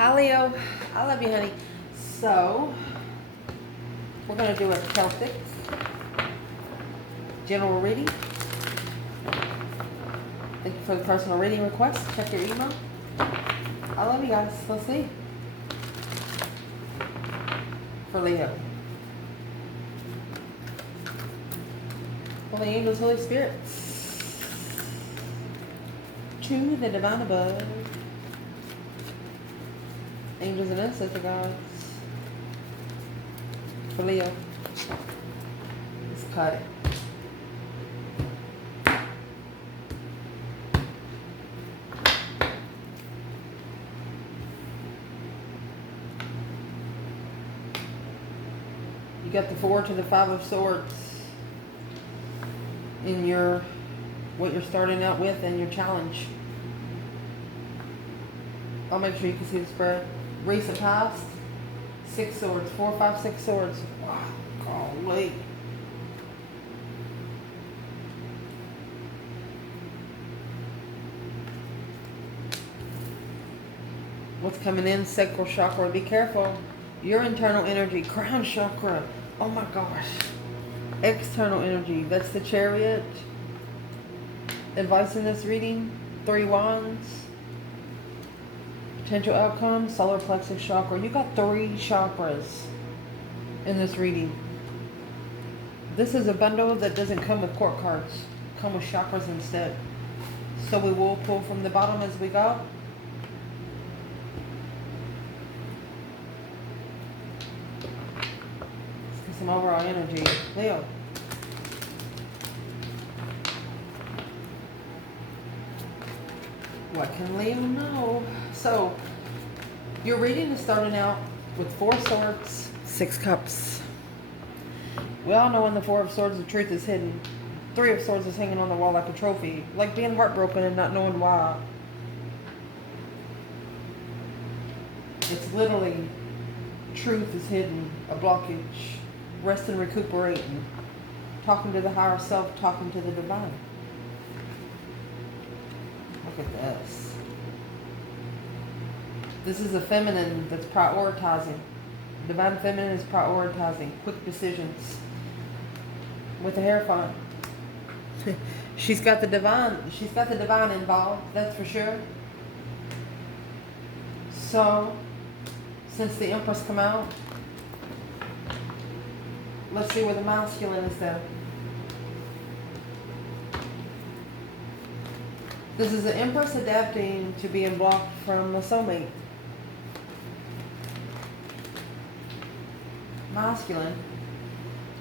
Hi Leo, I love you, honey. So, we're going to do a Celtic general reading. Thank you for the personal reading request. Check your email. I love you guys. Let's see. For Leo. Holy angels, Holy Spirits. To the divine above. Angels and ancestor gods. For Leo. Let's cut it. You got the 4 to the 5 of swords in your, what you're starting out with and your challenge. I'll make sure you can see the spread. Recent past, 6 swords, 4, 5, 6 swords. Wow, golly. What's coming in? Sacral chakra. Be careful. Your internal energy, crown chakra. Oh my gosh. External energy. That's the Chariot. Advice in this reading. 3 wands. Potential outcome. Solar plexus chakra. You got 3 chakras in this reading. This is a bundle that doesn't come with court cards. Come with chakras instead. So we will pull from the bottom as we go. Some overall energy. Leo. What can Leo know? So, your reading is starting out with 4 swords, 6 cups. We all know in the 4 of swords the truth is hidden. 3 of swords is hanging on the wall like a trophy. Like being heartbroken and not knowing why. It's literally truth is hidden, a blockage. Rest and recuperating. Talking to the higher self, talking to the divine. Look at this. This is a feminine that's prioritizing. Divine feminine is prioritizing quick decisions. With the hair font. She's got the divine involved, that's for sure. So, since the Empress come out, let's see where the masculine is there. This is the Empress adapting to being blocked from a soulmate. Masculine.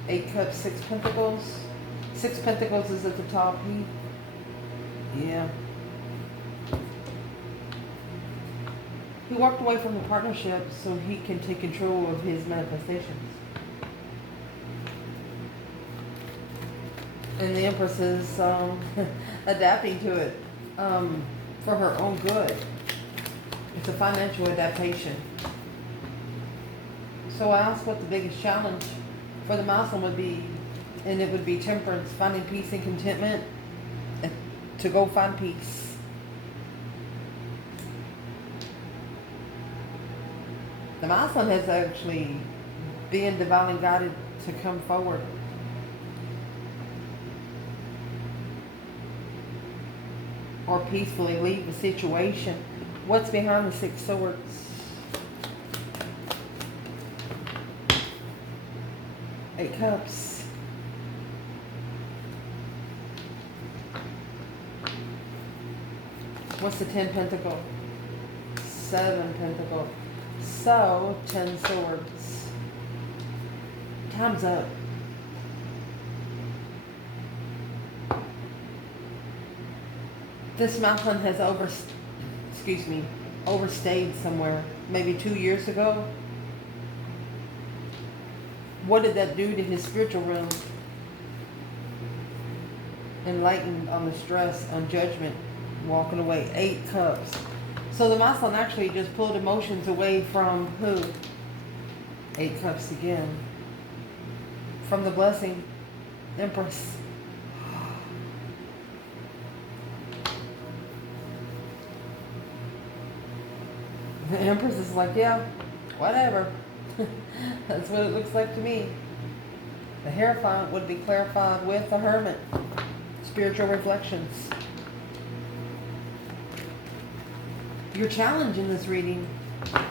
8 cups, 6 pentacles. 6 pentacles is at the top. Yeah. He walked away from the partnership so he can take control of his manifestations. And the Empress is adapting to it for her own good. It's a financial adaptation. So I asked what the biggest challenge for the Muslim would be, and it would be temperance, finding peace and contentment, and to go find peace. The Muslim has actually been divinely guided to come forward. Or peacefully leave the situation. What's behind the 6 swords? 8 cups. What's the 10 pentacle? 7 pentacle. So, 10 swords. Time's up. This mountain has overstayed somewhere, maybe 2 years ago. What did that do to his spiritual realm? Enlightened on the stress, on judgment, walking away. 8 cups. So the Muslim actually just pulled emotions away from who? 8 cups again. From the blessing, Empress. The Empress is like, yeah, whatever. That's what it looks like to me. The Hierophant would be clarified with the Hermit. Spiritual reflections. Your challenge in this reading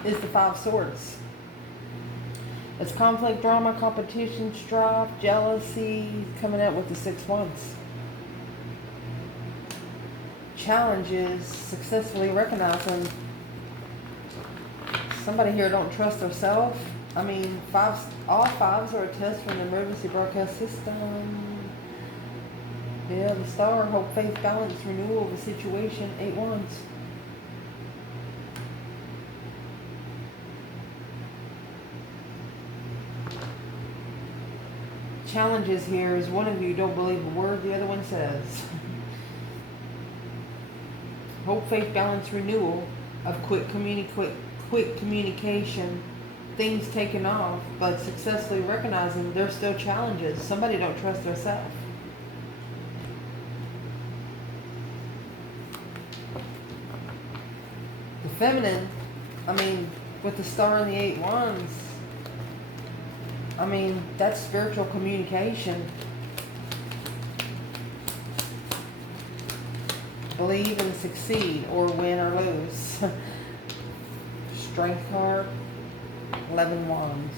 is the Five of Swords. It's conflict, drama, competition, strife, jealousy, coming out with the Six of Wands. Challenge is successfully recognizing somebody here don't trust themselves. I mean, all fives are a test from the emergency broadcast system. Yeah, the Star, hope, faith, balance, renewal of the situation, 8 Wands. Challenges here is one of you don't believe a word the other one says. Hope, faith, balance, renewal of quick communication, things taken off, but successfully recognizing there's still challenges. Somebody don't trust themselves. The Feminine, I mean, with the Star and the 8 Wands, I mean, that's spiritual communication. Believe and succeed, or win or lose. Strength card, 11 Wands.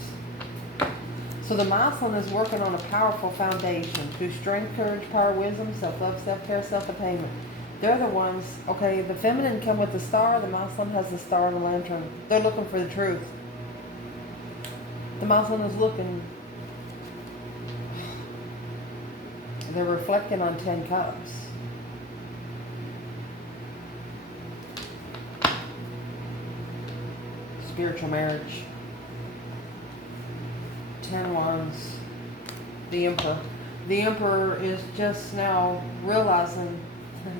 So the Masculine is working on a powerful foundation through strength, courage, power, wisdom, self-love, self-care, self-attainment. They're the ones, okay, the Feminine come with the Star, the Masculine has the Star and the Lantern. They're looking for the truth. The Masculine is looking. They're reflecting on 10 Cups. Spiritual marriage. 10 Wands. The Emperor. The Emperor is just now realizing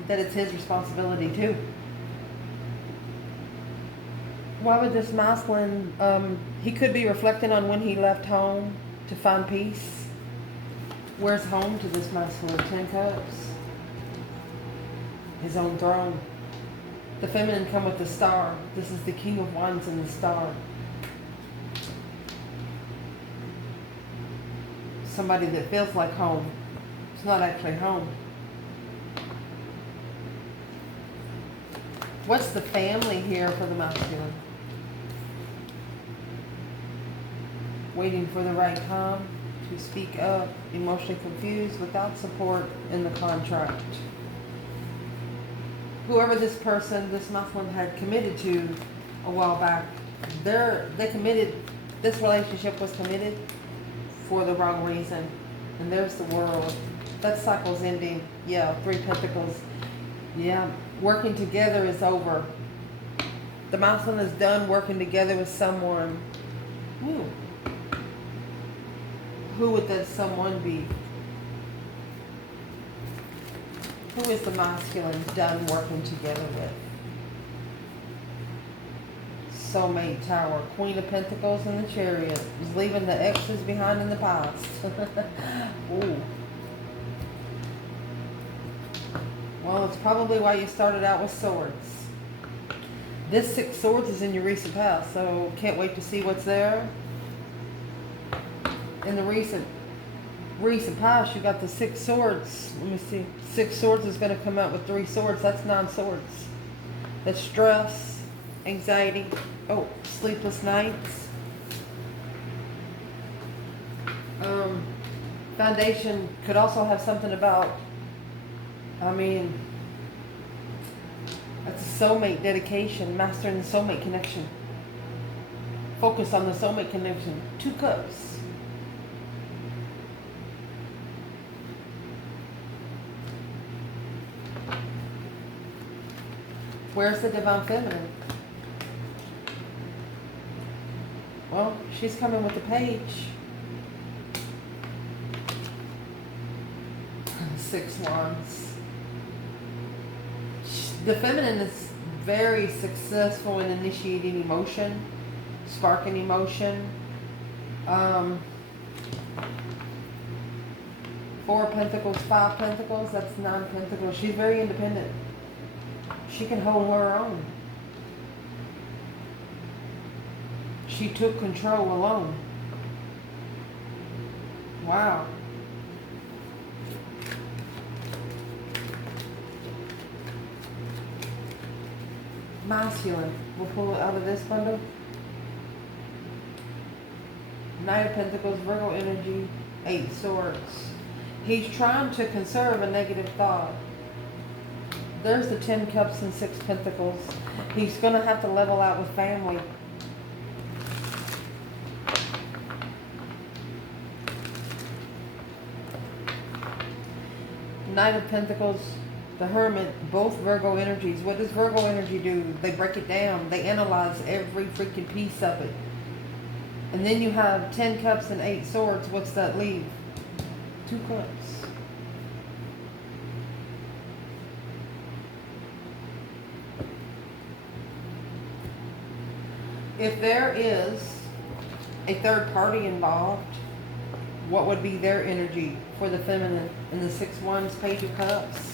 that it's his responsibility too. Why would this Masculine, he could be reflecting on when he left home to find peace. Where's home to this Masculine? 10 Cups. His own throne. The Feminine come with the Star. This is the King of Wands and the Star. Somebody that feels like home. It's not actually home. What's the family here for the Masculine? Waiting for the right time to speak up, emotionally confused, without support in the contract. Whoever this person, this Masculine had committed to a while back, they committed, this relationship was committed for the wrong reason. And there's the World. That cycle's ending. Yeah, 3 Pentacles. Yeah, working together is over. The Masculine is done working together with someone. Ooh. Who would that someone be? Who is the Masculine done working together with? Soulmate Tower, Queen of Pentacles and the Chariot. Is leaving the exes behind in the past. Ooh. Well, it's probably why you started out with swords. This 6 Swords is in your recent past, so can't wait to see what's there. In the recent past, you got the 6 Swords. Let me see. 6 Swords is going to come out with 3 Swords. That's 9 Swords. That's stress, anxiety, sleepless nights. Foundation could also have something about, I mean, that's a soulmate dedication, mastering the soulmate connection. Focus on the soulmate connection. 2 Cups. Where's the Divine Feminine? Well, she's coming with the Page. 6 Wands. The Feminine is very successful in initiating emotion, sparking emotion. 4 Pentacles, 5 Pentacles, that's 9 Pentacles. She's very independent. She can hold her own. She took control alone. Wow. Masculine. We'll pull it out of this bundle. Knight of Pentacles, Virgo energy, 8 Swords. He's trying to conserve a negative thought. There's the 10 Cups and 6 Pentacles. He's going to have to level out with family. Knight of Pentacles, the Hermit, both Virgo energies. What does Virgo energy do? They break it down. They analyze every freaking piece of it. And then you have 10 Cups and 8 Swords. What's that leave? 2 Cups. If there is a third party involved, what would be their energy for the feminine? In the 6 Wands, Page of Cups.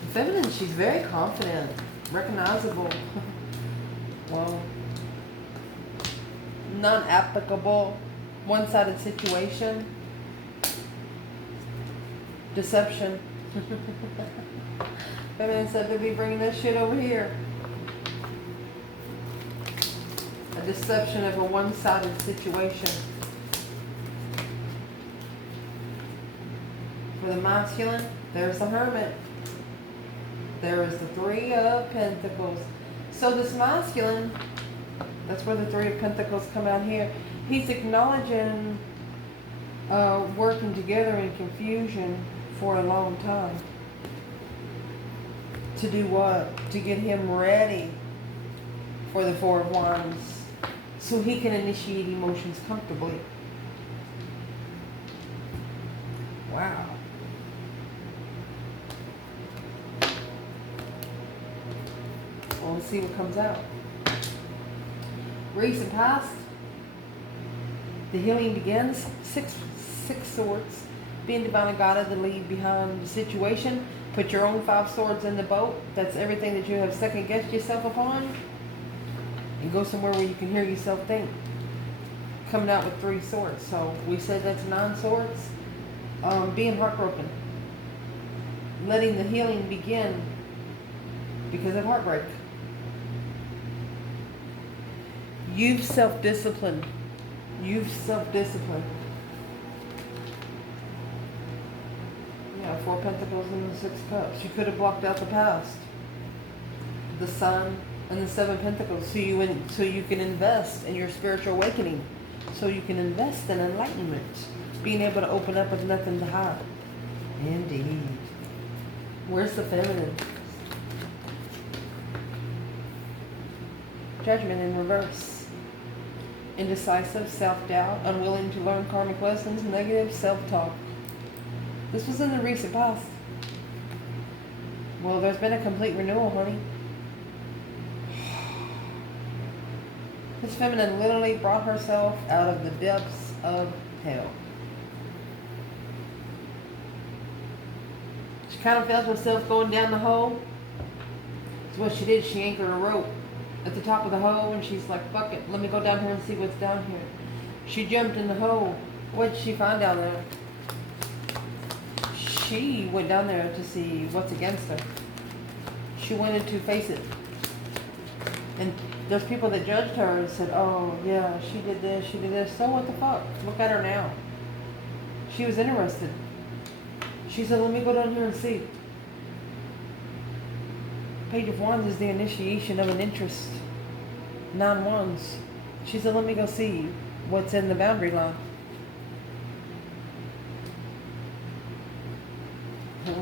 The feminine, she's very confident, recognizable. Well, non-applicable, one-sided situation. Deception. Feminine said to be bringing this shit over here. A deception of a one-sided situation. For the masculine, there's the Hermit. There is the 3 of Pentacles. So this masculine, that's where the 3 of Pentacles come out here. He's acknowledging working together in confusion for a long time. To do what? To get him ready for the 4 of Wands. So he can initiate emotions comfortably. Wow. Well, let's see what comes out. Recent past. The healing begins. Six Swords. Being divinely guided to lead behind the situation. Put your own 5 swords in the boat. That's everything that you have second guessed yourself upon. And go somewhere where you can hear yourself think. Coming out with 3 swords. So we said that's 9 swords. Being heartbroken. Letting the healing begin because of heartbreak. You've self-disciplined. You've self-disciplined. Yeah, 4 Pentacles and the 6 Cups. You could have blocked out the past. The Sun and the 7 Pentacles. So you can invest in your spiritual awakening. So you can invest in enlightenment. Being able to open up with nothing to hide. Indeed. Where's the feminine? Judgment in reverse. Indecisive, self-doubt, unwilling to learn karmic lessons, negative self-talk. This was in the recent past. Well, there's been a complete renewal, honey. This feminine literally brought herself out of the depths of hell. She kind of felt herself going down the hole. So what she did, she anchored a rope at the top of the hole, and she's like, fuck it, let me go down here and see what's down here. She jumped in the hole. What did she find down there? She went down there to see what's against her. She wanted to face it. And there's people that judged her and said, oh yeah, she did this, she did this. So what the fuck? Look at her now. She was interested. She said, let me go down here and see. Page of Wands is the initiation of an interest. 9 Wands. She said, let me go see what's in the boundary line.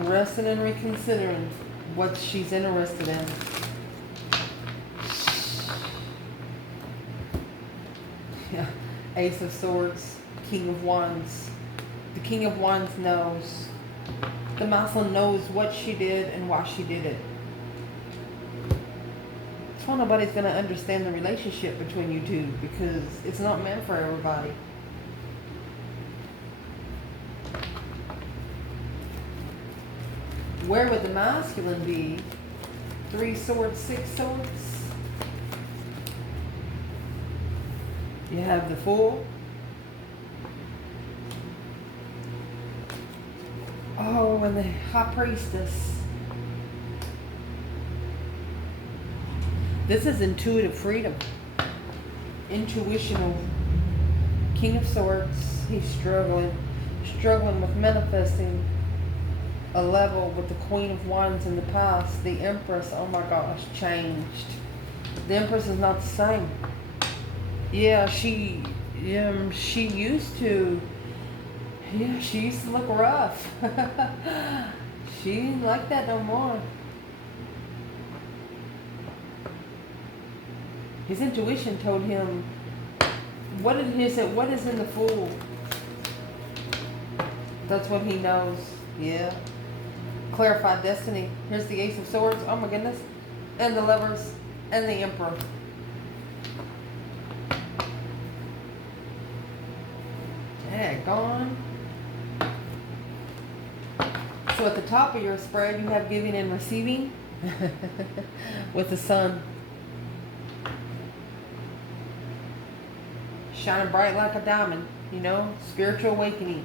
Resting and reconsidering what she's interested in. Yeah. Ace of Swords, King of Wands. The King of Wands knows. The masculine knows what she did and why she did it. That's why nobody's going to understand the relationship between you two, because it's not meant for everybody. Where would the masculine be? 3 swords, 6 swords. You have the Fool. Oh, and the High Priestess. This is intuitive freedom. Intuitional. King of Swords. He's struggling with manifesting a level with the Queen of Wands in the past. The Empress, oh my gosh, changed. The Empress is not the same. Yeah, she used to look rough. She ain't like that no more. His intuition told him, what did he say? What is in the Fool? That's what he knows. Yeah. Clarified destiny. Here's the Ace of Swords. Oh my goodness. And the Lovers. And the Emperor. Daggone. So at the top of your spread, you have giving and receiving with the Sun. Shining bright like a diamond, you know, spiritual awakening.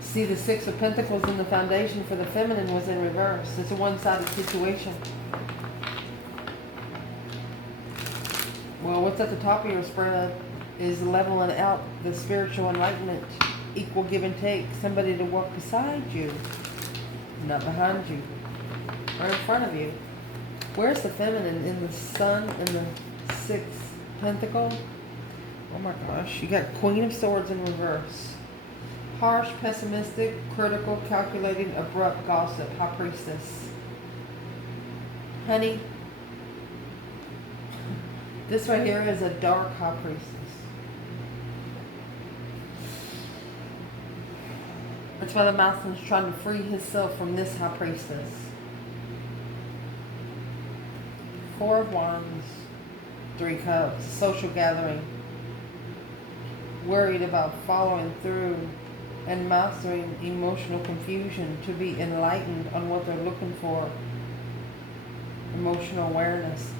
See, the Six of Pentacles in the foundation for the feminine was in reverse. It's a one-sided situation. Well, what's at the top of your spread is leveling out the spiritual enlightenment, equal give and take, somebody to walk beside you, not behind you, or in front of you. Where's the feminine in the Sun and the Sixth Pentacle? Oh my gosh, you got Queen of Swords in reverse. Harsh, pessimistic, critical, calculating, abrupt, gossip, High Priestess. Honey, this right here is a dark High Priestess. That's why the masculine's trying to free himself from this High Priestess. Four of Wands, Three Cups, social gathering. Worried about following through and mastering emotional confusion to be enlightened on what they're looking for. Emotional awareness.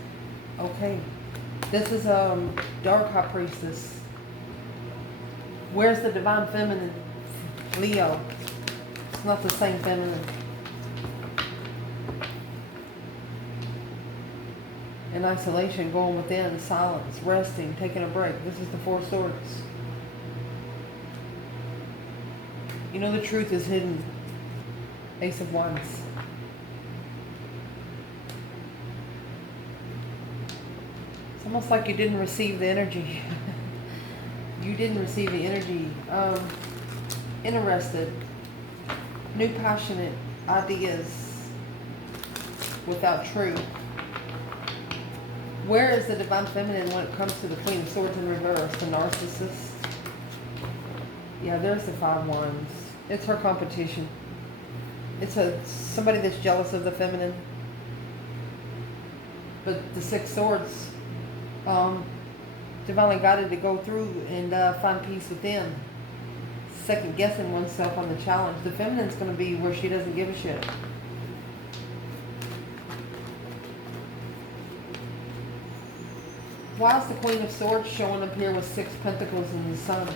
Okay. This is dark High Priestess. Where's the divine feminine? Leo. It's not the same feminine. In isolation, going within, silence, resting, taking a break. This is the Four of Swords. You know the truth is hidden. Ace of Wands. It's almost like you didn't receive the energy. You didn't receive the energy. Interested. New passionate ideas without truth. Where is the divine feminine when it comes to the Queen of Swords in reverse? The narcissist. Yeah, there's the Five of Wands. It's her competition. It's somebody that's jealous of the feminine. But the Six Swords, divinely guided to go through and find peace within. Second guessing oneself on the challenge. The feminine's going to be where she doesn't give a shit. Why is the Queen of Swords showing up here with Six Pentacles in the Sun?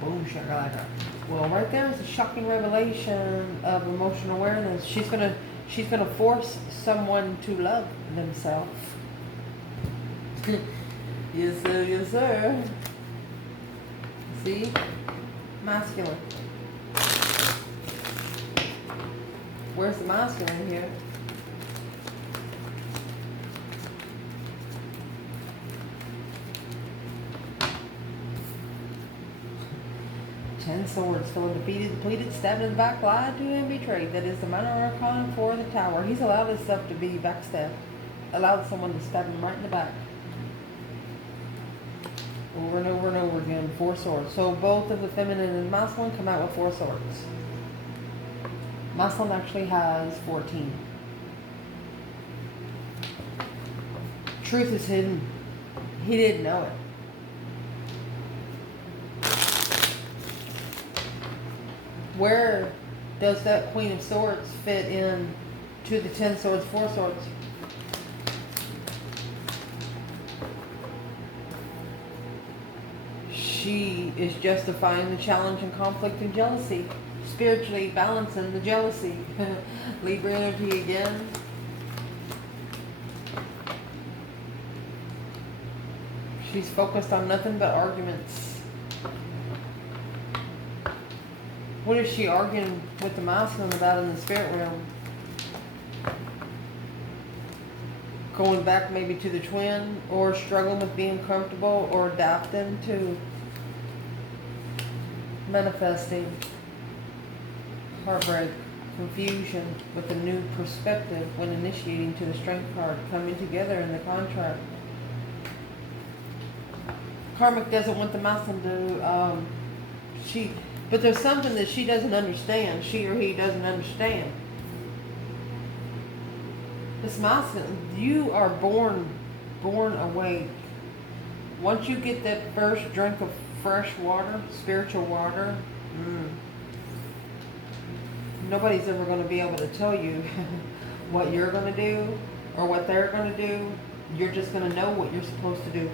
Boom, shakalaka. Well, right there is a shocking revelation of emotional awareness. She's gonna force someone to love themselves. Yes, sir. Yes, sir. See, masculine. Where's the masculine here? Ten Swords, feeling defeated, depleted, stabbed in the back, lied to and betrayed. That is the minor arcana for the Tower. He's allowed himself to be backstabbed. Allowed someone to stab him right in the back. Over and over and over again. Four Swords. So both of the feminine and masculine come out with Four Swords. Masculine actually has 14. Truth is hidden. He didn't know it. Where does that Queen of Swords fit in to the Ten Swords, Four Swords? she is justifying the challenge and conflict and jealousy. Spiritually balancing the jealousy. Libra energy again. She's focused on nothing but arguments. What is she arguing with the masculine about in the spirit realm? Going back maybe to the twin, or struggling with being comfortable, or adapting to manifesting heartbreak, confusion with a new perspective when initiating to the strength card, coming together in the contract. Karmic doesn't want the masculine to, but there's something that she doesn't understand, she or he doesn't understand. This masculine, you are born awake. Once you get that first drink of fresh water, spiritual water, nobody's ever going to be able to tell you what you're going to do or what they're going to do. You're just going to know what you're supposed to do.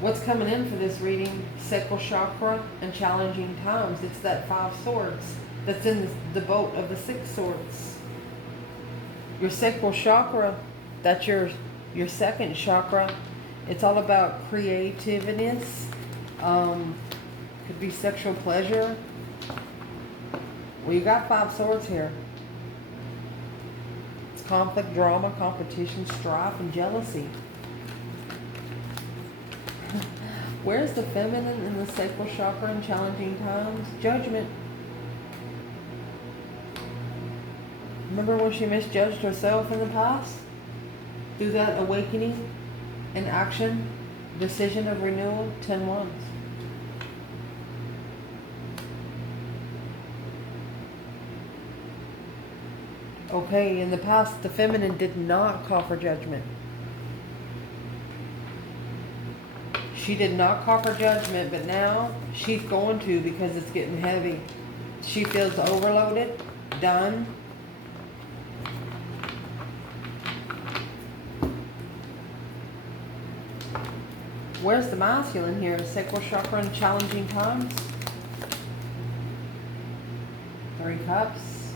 What's coming in for this reading? Sacral chakra and challenging times. It's that 5 swords that's in the boat of the 6 swords. Your sacral chakra, that's your second chakra. It's all about creativeness. Could be sexual pleasure. Well, you got 5 swords here. It's conflict, drama, competition, strife, and jealousy. Where's the feminine in the sacral chakra in challenging times? Judgment. Remember when she misjudged herself in the past? Through that awakening and action, decision of renewal, 10 wands. Okay, in the past, the feminine did not call for judgment. She did not call for judgment, but now she's going to, because it's getting heavy. She feels overloaded, done. Where's the masculine here? Sacral chakra in challenging times. 3 cups.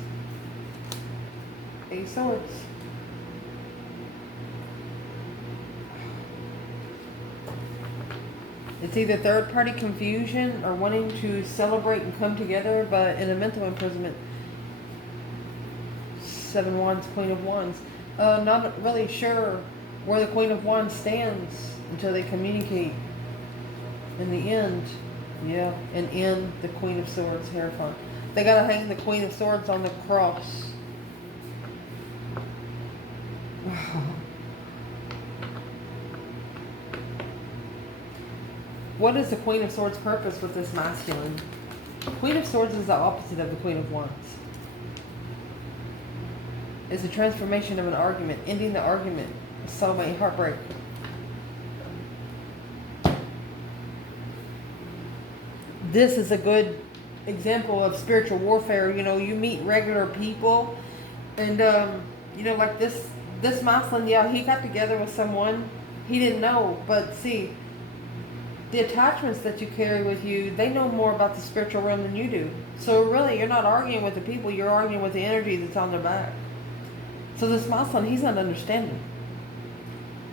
8 swords. It's either third party confusion or wanting to celebrate and come together, but in a mental imprisonment. 7 wands, Queen of Wands. Not really sure where the Queen of Wands stands until they communicate. In the end, yeah, and in the Queen of Swords, Hierophant. They gotta hang the Queen of Swords on the cross. What is the Queen of Swords' purpose with this masculine? Queen of Swords is the opposite of the Queen of Wands. It's a transformation of an argument, ending the argument, soulmate, heartbreak. This is a good example of spiritual warfare. You know, you meet regular people, and you know, like this masculine, yeah, he got together with someone he didn't know, but see, the attachments that you carry with you, they know more about the spiritual realm than you do. So really, you're not arguing with the people, you're arguing with the energy that's on their back. So this masculine, he's not understanding.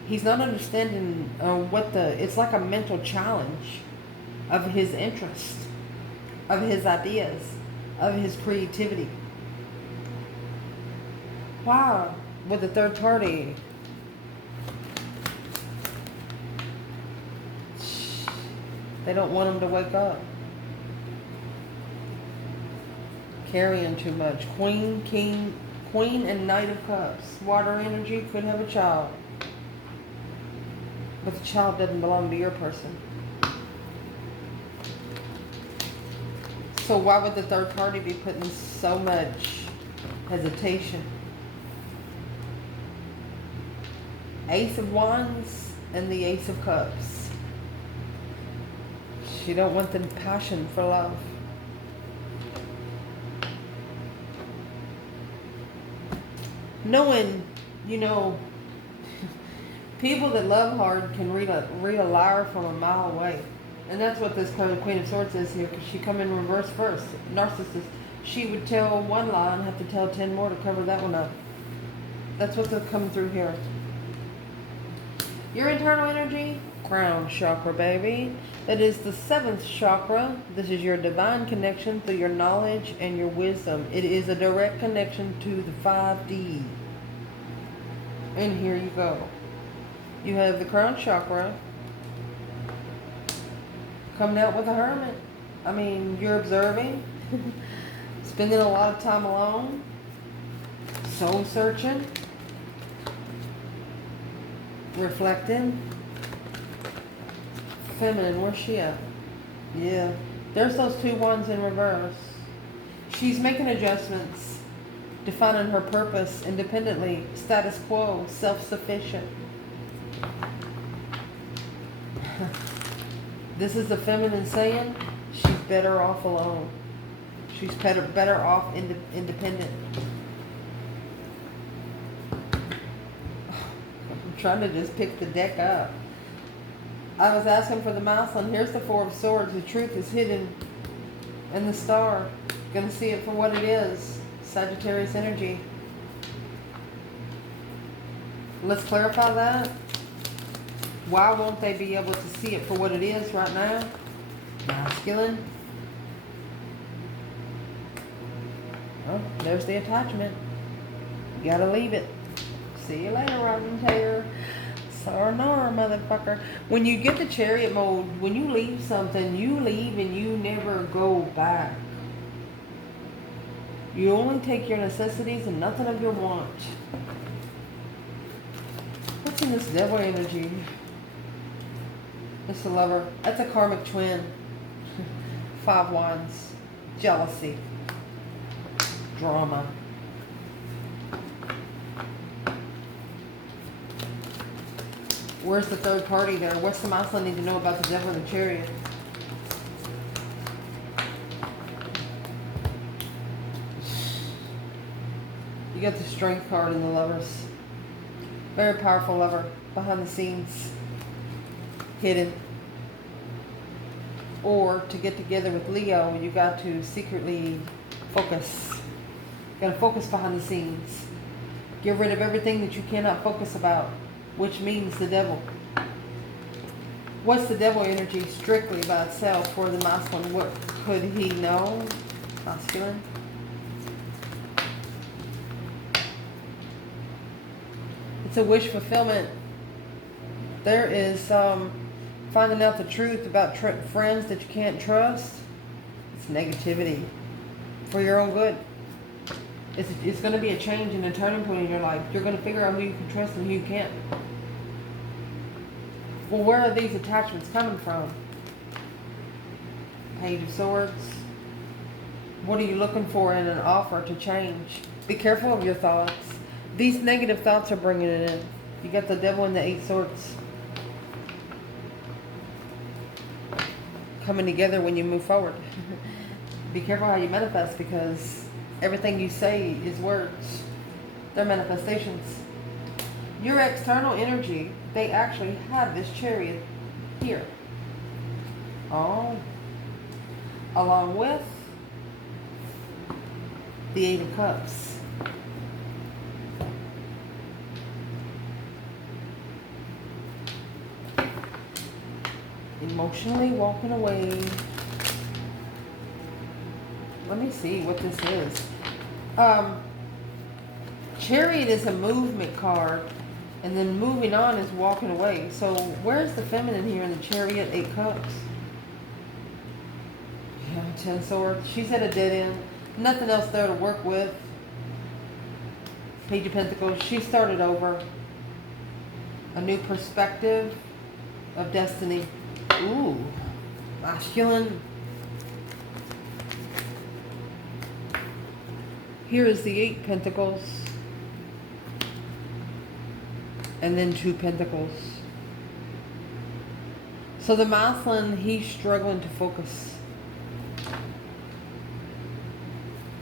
He's not understanding it's like a mental challenge of his interest, of his ideas, of his creativity. Wow, with the third party. They don't want him to wake up. Carrying too much. Queen, King, Queen and Knight of Cups. Water energy, could have a child. But the child doesn't belong to your person. So why would the third party be putting so much hesitation? Ace of Wands and the Ace of Cups. You don't want the passion for love. Knowing, you know, people that love hard can read a liar from a mile away. And that's what this Queen of Swords is here, because she come in reverse first. Narcissist. She would tell one lie and have to tell 10 more to cover that one up. That's what's coming through here. Your internal energy, crown chakra, baby. That is the 7th chakra. This is your divine connection through your knowledge and your wisdom. It is a direct connection to the 5D. And here you go. You have the crown chakra coming out with a hermit. I mean, you're observing, spending a lot of time alone, soul searching, reflecting. Feminine, where's she at? Yeah, there's those 2 wands in reverse. She's making adjustments, defining her purpose independently, status quo, self-sufficient. This is the feminine saying she's better off alone. She's better off independent. I'm trying to just pick the deck up. I was asking for the mouse, and here's the 4 of Swords. The truth is hidden in the star. Gonna see it for what it is. Sagittarius energy. Let's clarify that. Why won't they be able to see it for what it is right now? Masculine. Oh, there's the attachment. You gotta leave it. See you later, Rhonda. Sayonara, motherfucker. When you get the Chariot mode, when you leave something, you leave and you never go back. You only take your necessities and nothing of your want. What's in this devil energy? It's a lover. That's a karmic twin. 5 wands. Jealousy. Drama. Where's the third party there? What's the mouse I need to know about the devil and the Chariot? You got the Strength card in the Lovers. Very powerful lover. Behind the scenes. Hidden. Or to get together with Leo, you got to secretly focus. You got to focus behind the scenes. Get rid of everything that you cannot focus about, which means the devil. What's the devil energy strictly by itself for the masculine? What could he know? Masculine. It's a wish fulfillment. There is finding out the truth about friends that you can't trust. It's negativity for your own good. It's going to be a change and a turning point in your life. You're going to figure out who you can trust and who you can't. Well, where are these attachments coming from? Page of Swords. What are you looking for in an offer to change? Be careful of your thoughts. These negative thoughts are bringing it in. You got the devil and the 8 swords coming together when you move forward. Be careful how you manifest, because everything you say is words. They're manifestations. Your external energy, they actually have this Chariot here. Oh. Along with the 8 of Cups. Emotionally walking away. Let me see what this is. Chariot is a movement card, and then moving on is walking away. So where's the feminine here in the Chariot? 8 cups. Yeah, 10 swords. She's at a dead end. Nothing else there to work with. Page of Pentacles. She started over. A new perspective of destiny. Ooh, masculine. Here is the 8 pentacles. And then 2 pentacles. So the masculine, he's struggling to focus.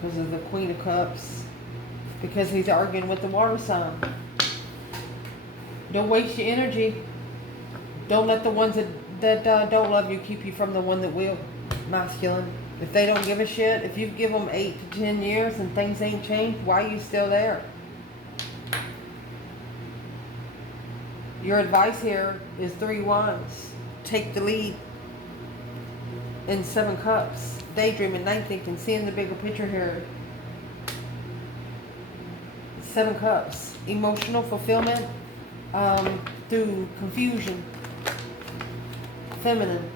Because of the Queen of Cups. Because he's arguing with the water sign. Don't waste your energy. Don't let the ones that that don't love you keep you from the one that will. Masculine. If they don't give a shit, if you give them 8 to 10 years and things ain't changed, why are you still there? Your advice here is 3 wands. Take the lead. In 7 cups. Daydreaming, night thinking, seeing the bigger picture here. 7 cups. Emotional fulfillment through confusion. Feminine.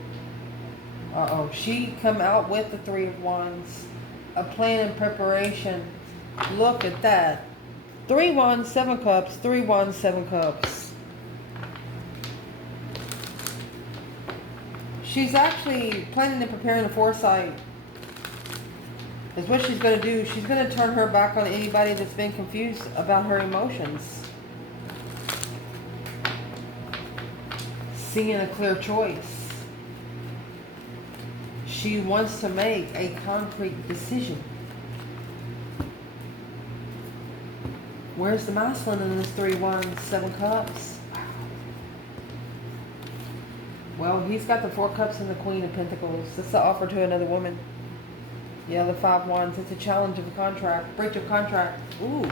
Uh-oh. She come out with the 3 of wands. A plan and preparation. Look at that. 3 wands, 7 cups. 3 wands, 7 cups. She's actually planning and preparing a foresight. Is what she's going to do. She's going to turn her back on anybody that's been confused about her emotions. Seeing a clear choice. She wants to make a concrete decision. Where's the masculine in this 3 wands, 7 cups? Well, he's got the 4 cups and the Queen of Pentacles. That's the offer to another woman. Yeah, the 5 wands. It's a challenge of a contract. Breach of contract. Ooh.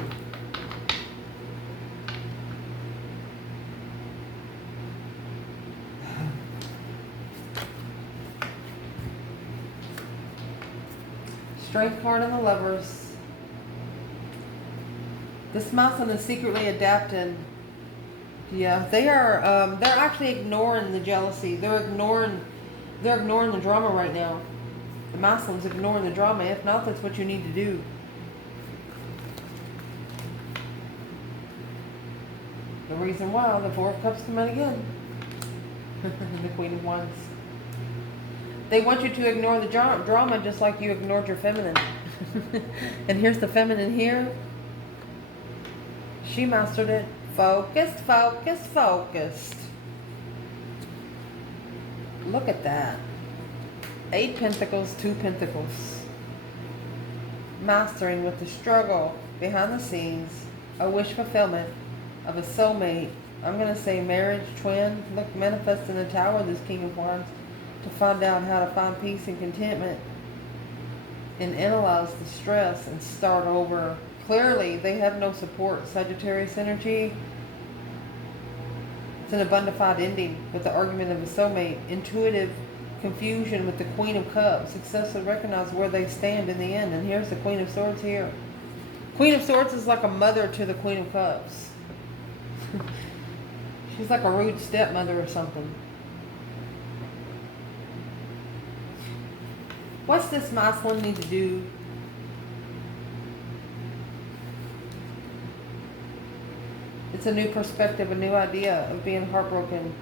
Strength card and the Lovers. This masculine is secretly adapting. Yeah, they are. They're actually ignoring the jealousy. They're ignoring the drama right now. The masculine's ignoring the drama. If not, that's what you need to do. The reason why the 4 of Cups come out again. The Queen of Wands. They want you to ignore the drama just like you ignored your feminine. And here's the feminine here. She mastered it. Focused, focused, focused. Look at that. 8 Pentacles, 2 Pentacles. Mastering with the struggle behind the scenes. A wish fulfillment of a soulmate. I'm going to say marriage, twin. Look, manifest in the Tower, this King of Wands. To find out how to find peace and contentment. And analyze the stress and start over. Clearly, they have no support. Sagittarius energy. It's an abundified ending with the argument of a soulmate. Intuitive confusion with the Queen of Cups. Successfully recognize where they stand in the end. And here's the Queen of Swords here. Queen of Swords is like a mother to the Queen of Cups. She's like a rude stepmother or something. What's this masculine need to do? It's a new perspective, a new idea of being heartbroken.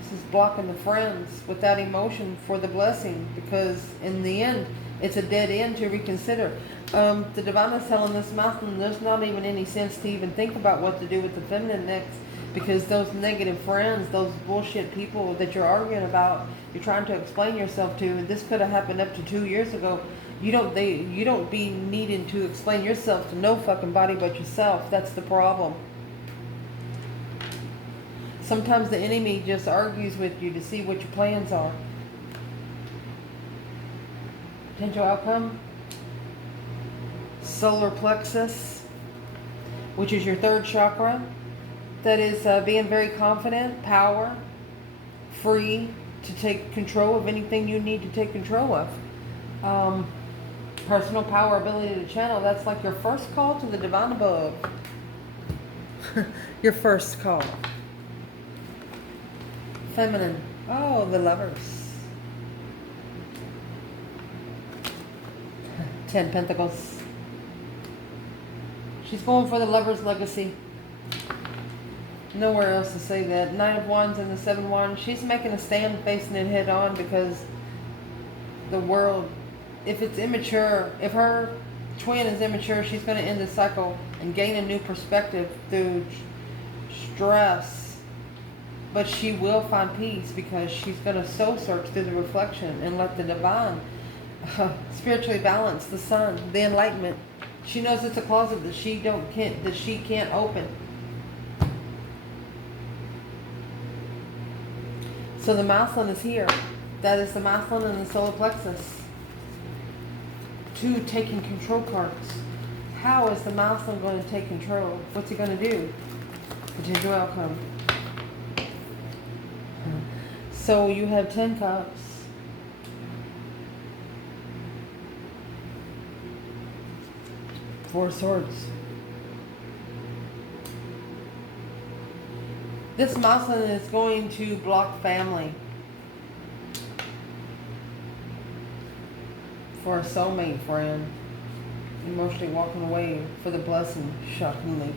This is blocking the friends with that emotion for the blessing, because in the end, it's a dead end to reconsider. The divine is telling this masculine there's not even any sense to even think about what to do with the feminine next, because those negative friends, those bullshit people that you're arguing about, you're trying to explain yourself to, this could have happened up to 2 years ago. You don't be needing to explain yourself to no fucking body but yourself. That's the problem. Sometimes the enemy just argues with you to see what your plans are. Potential outcome. Solar plexus, which is your 3rd chakra. That is being very confident, power, free to take control of anything you need to take control of. Personal power, ability to channel. That's like your first call to the divine above. Your first call. Feminine. Oh, the Lovers. 10 Pentacles. She's going for the Lover's legacy. Nowhere else to say that. 9 of Wands and the 7 Wands. She's making a stand, facing it head on, because the world, if it's immature, if her twin is immature, she's going to end the cycle and gain a new perspective through stress. But she will find peace, because she's going to soul search through the reflection and let the divine spiritually balance the sun, the enlightenment. She knows it's a closet that she can't open. So the masculine is here. That is the masculine in the solar plexus. 2 taking control cards. How is the masculine going to take control? What's he going to do? Potential outcome. So you have 10 cups. Four swords. This masculine is going to block family for a soulmate friend. Emotionally walking away for the blessing, shockingly.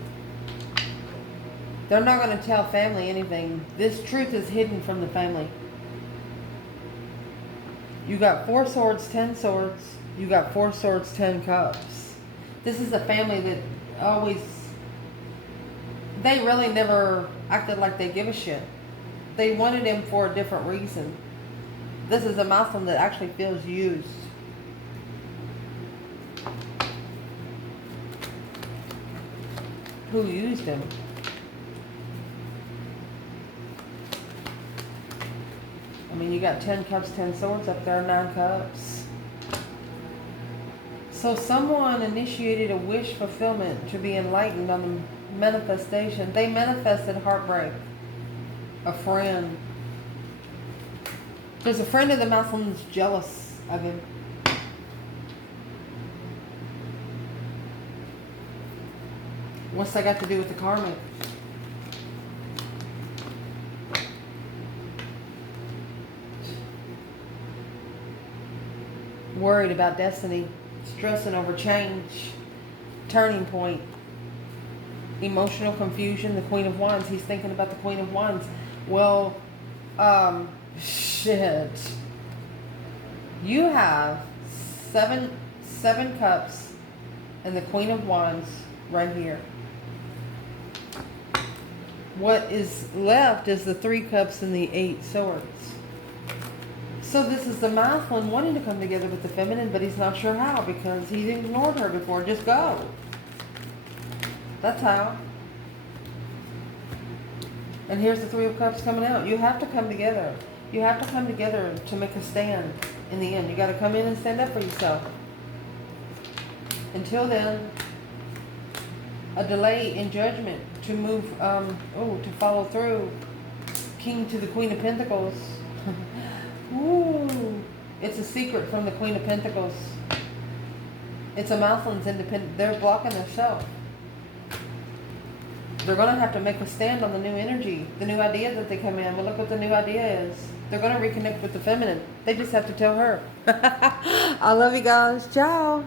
They're not going to tell family anything. This truth is hidden from the family. You got 4 swords, 10 swords. You got 4 swords, 10 cups. This is a family that always, they really never acted like they give a shit. They wanted him for a different reason. This is a masculine that actually feels used. Who used him? I mean, you got 10 cups, 10 swords up there, 9 cups. So someone initiated a wish fulfillment to be enlightened on the manifestation. They manifested heartbreak. A friend. There's a friend of the masculine that's jealous of him. What's that got to do with the karmic? Worried about destiny, stressing over change, turning point, emotional confusion, the Queen of Wands. He's thinking about the Queen of Wands. Well, shit. You have seven cups and the Queen of Wands right here. What is left is the 3 cups and the 8 swords. So this is the masculine wanting to come together with the feminine, but he's not sure how because he's ignored her before. Just go. That's how. And here's the 3 of Cups coming out. You have to come together. You have to come together to make a stand in the end. You got to come in and stand up for yourself. Until then, a delay in judgment to move, to follow through. King to the Queen of Pentacles. Ooh, it's a secret from the Queen of Pentacles. It's a masculine's independent. They're blocking themselves. They're going to have to make a stand on the new energy, the new idea that they come in. Well, look what the new idea is. They're going to reconnect with the feminine. They just have to tell her. I love you guys. Ciao.